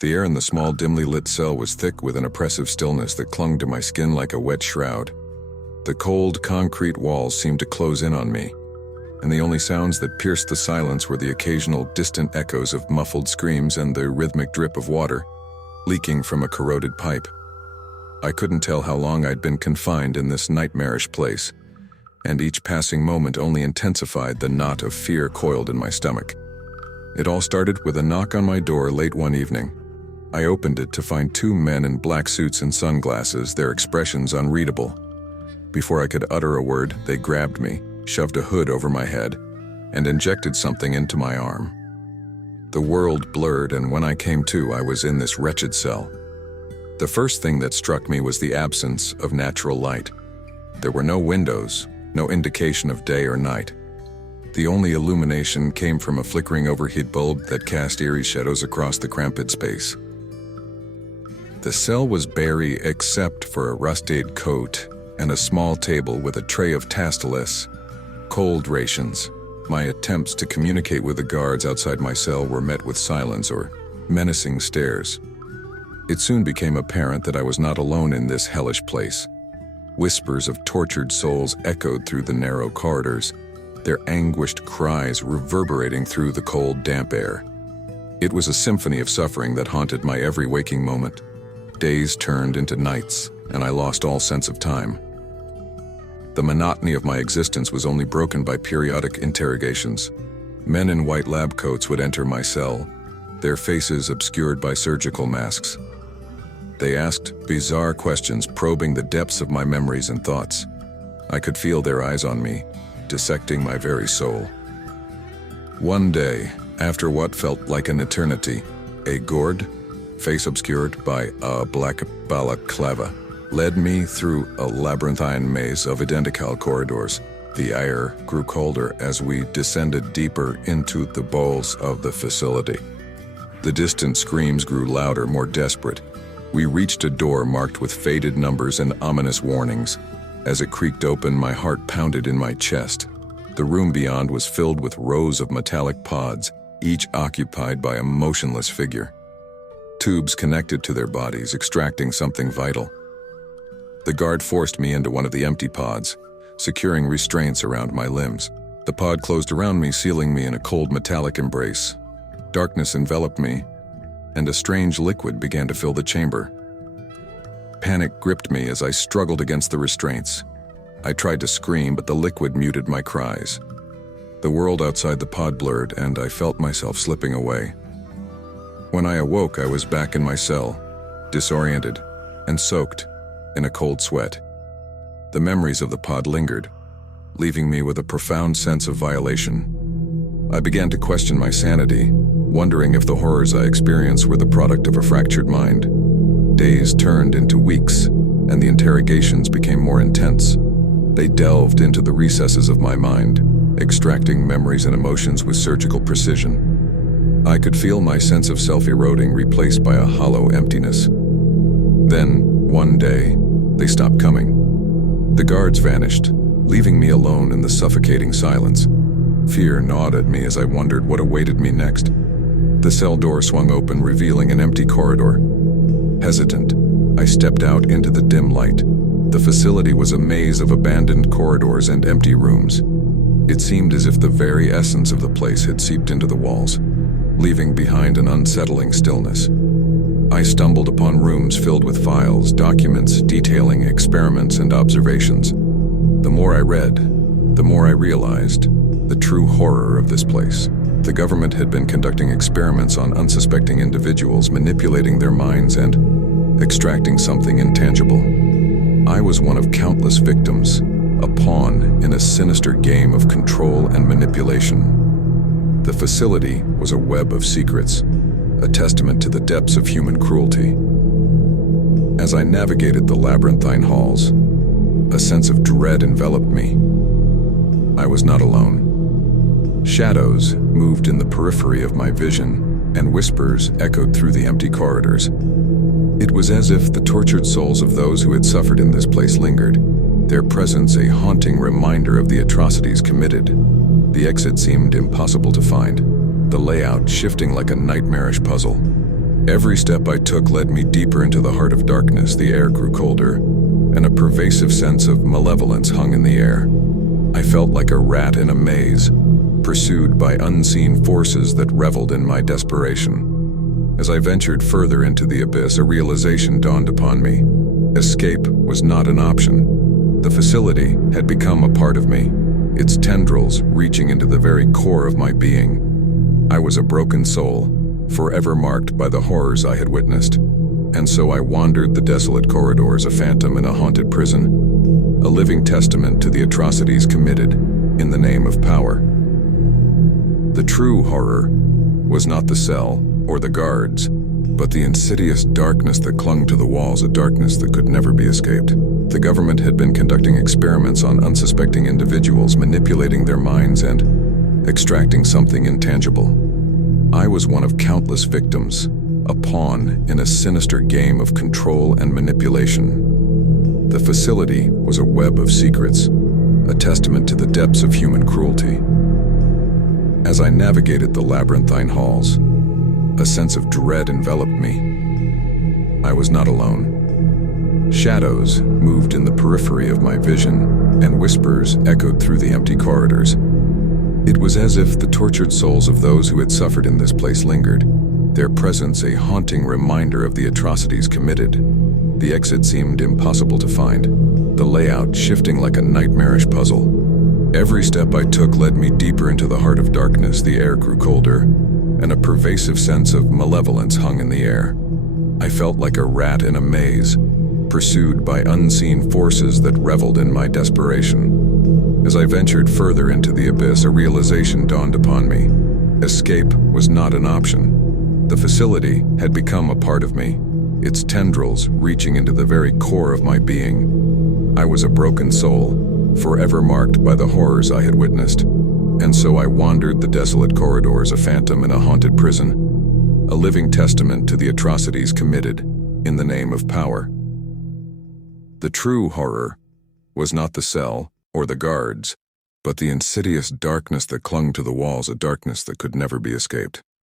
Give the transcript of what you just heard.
The air in the small, dimly lit cell was thick with an oppressive stillness that clung to my skin like a wet shroud. The cold, concrete walls seemed to close in on me, and the only sounds that pierced the silence were the occasional distant echoes of muffled screams and the rhythmic drip of water, leaking from a corroded pipe. I couldn't tell how long I'd been confined in this nightmarish place, and each passing moment only intensified the knot of fear coiled in my stomach. It all started with a knock on my door late one evening. I opened it to find two men in black suits and sunglasses, their expressions unreadable. Before I could utter a word, they grabbed me, shoved a hood over my head, and injected something into my arm. The world blurred, and when I came to, I was in this wretched cell. The first thing that struck me was the absence of natural light. There were no windows, no indication of day or night. The only illumination came from a flickering overhead bulb that cast eerie shadows across the cramped space. The cell was bare except for a rusted coat and a small table with a tray of tastelas, cold rations. My attempts to communicate with the guards outside my cell were met with silence or menacing stares. It soon became apparent that I was not alone in this hellish place. Whispers of tortured souls echoed through the narrow corridors, their anguished cries reverberating through the cold, damp air. It was a symphony of suffering that haunted my every waking moment. Days turned into nights, and I lost all sense of time. The monotony of my existence was only broken by periodic interrogations. Men in white lab coats would enter my cell, their faces obscured by surgical masks. They asked bizarre questions, probing the depths of my memories and thoughts. I could feel their eyes on me, dissecting my very soul. One day, after what felt like an eternity, a gourd, face obscured by a black balaclava, led me through a labyrinthine maze of identical corridors. The air grew colder as we descended deeper into the bowels of the facility. The distant screams grew louder, more desperate. We reached a door marked with faded numbers and ominous warnings. As it creaked open, my heart pounded in my chest. The room beyond was filled with rows of metallic pods, each occupied by a motionless figure. Tubes connected to their bodies, extracting something vital. The guard forced me into one of the empty pods, securing restraints around my limbs. The pod closed around me, sealing me in a cold metallic embrace. Darkness enveloped me, and a strange liquid began to fill the chamber. Panic gripped me as I struggled against the restraints. I tried to scream, but the liquid muted my cries. The world outside the pod blurred, and I felt myself slipping away. When I awoke, I was back in my cell, disoriented and soaked in a cold sweat. The memories of the pod lingered, leaving me with a profound sense of violation. I began to question my sanity, wondering if the horrors I experienced were the product of a fractured mind. Days turned into weeks, and the interrogations became more intense. They delved into the recesses of my mind, extracting memories and emotions with surgical precision. I could feel my sense of self eroding, replaced by a hollow emptiness. Then, one day, they stopped coming. The guards vanished, leaving me alone in the suffocating silence. Fear gnawed at me as I wondered what awaited me next. The cell door swung open, revealing an empty corridor. Hesitant, I stepped out into the dim light. The facility was a maze of abandoned corridors and empty rooms. It seemed as if the very essence of the place had seeped into the walls, leaving behind an unsettling stillness. I stumbled upon rooms filled with files, documents detailing experiments and observations. The more I read, the more I realized the true horror of this place. The government had been conducting experiments on unsuspecting individuals, manipulating their minds and extracting something intangible. I was one of countless victims, a pawn in a sinister game of control and manipulation. The facility was a web of secrets, a testament to the depths of human cruelty. As I navigated the labyrinthine halls, a sense of dread enveloped me. I was not alone. Shadows moved in the periphery of my vision, and whispers echoed through the empty corridors. It was as if the tortured souls of those who had suffered in this place lingered, their presence a haunting reminder of the atrocities committed. The exit seemed impossible to find, the layout shifting like a nightmarish puzzle. Every step I took led me deeper into the heart of darkness. The air grew colder, and a pervasive sense of malevolence hung in the air. I felt like a rat in a maze, pursued by unseen forces that reveled in my desperation. As I ventured further into the abyss, a realization dawned upon me. Escape was not an option. The facility had become a part of me, its tendrils reaching into the very core of my being. I was a broken soul, forever marked by the horrors I had witnessed. And so I wandered the desolate corridors, a phantom in a haunted prison, a living testament to the atrocities committed in the name of power. The true horror was not the cell or the guards, but the insidious darkness that clung to the walls, a darkness that could never be escaped. The government had been conducting experiments on unsuspecting individuals, manipulating their minds and extracting something intangible. I was one of countless victims, a pawn in a sinister game of control and manipulation. The facility was a web of secrets, a testament to the depths of human cruelty. As I navigated the labyrinthine halls, a sense of dread enveloped me. I was not alone. Shadows moved in the periphery of my vision, and whispers echoed through the empty corridors. It was as if the tortured souls of those who had suffered in this place lingered, their presence a haunting reminder of the atrocities committed. The exit seemed impossible to find, the layout shifting like a nightmarish puzzle. Every step I took led me deeper into the heart of darkness. The air grew colder, and a pervasive sense of malevolence hung in the air. I felt like a rat in a maze, pursued by unseen forces that reveled in my desperation. As I ventured further into the abyss, a realization dawned upon me. Escape was not an option. The facility had become a part of me, its tendrils reaching into the very core of my being. I was a broken soul, forever marked by the horrors I had witnessed. And so I wandered the desolate corridors, a phantom in a haunted prison, a living testament to the atrocities committed in the name of power. The true horror was not the cell or the guards, but the insidious darkness that clung to the walls, a darkness that could never be escaped.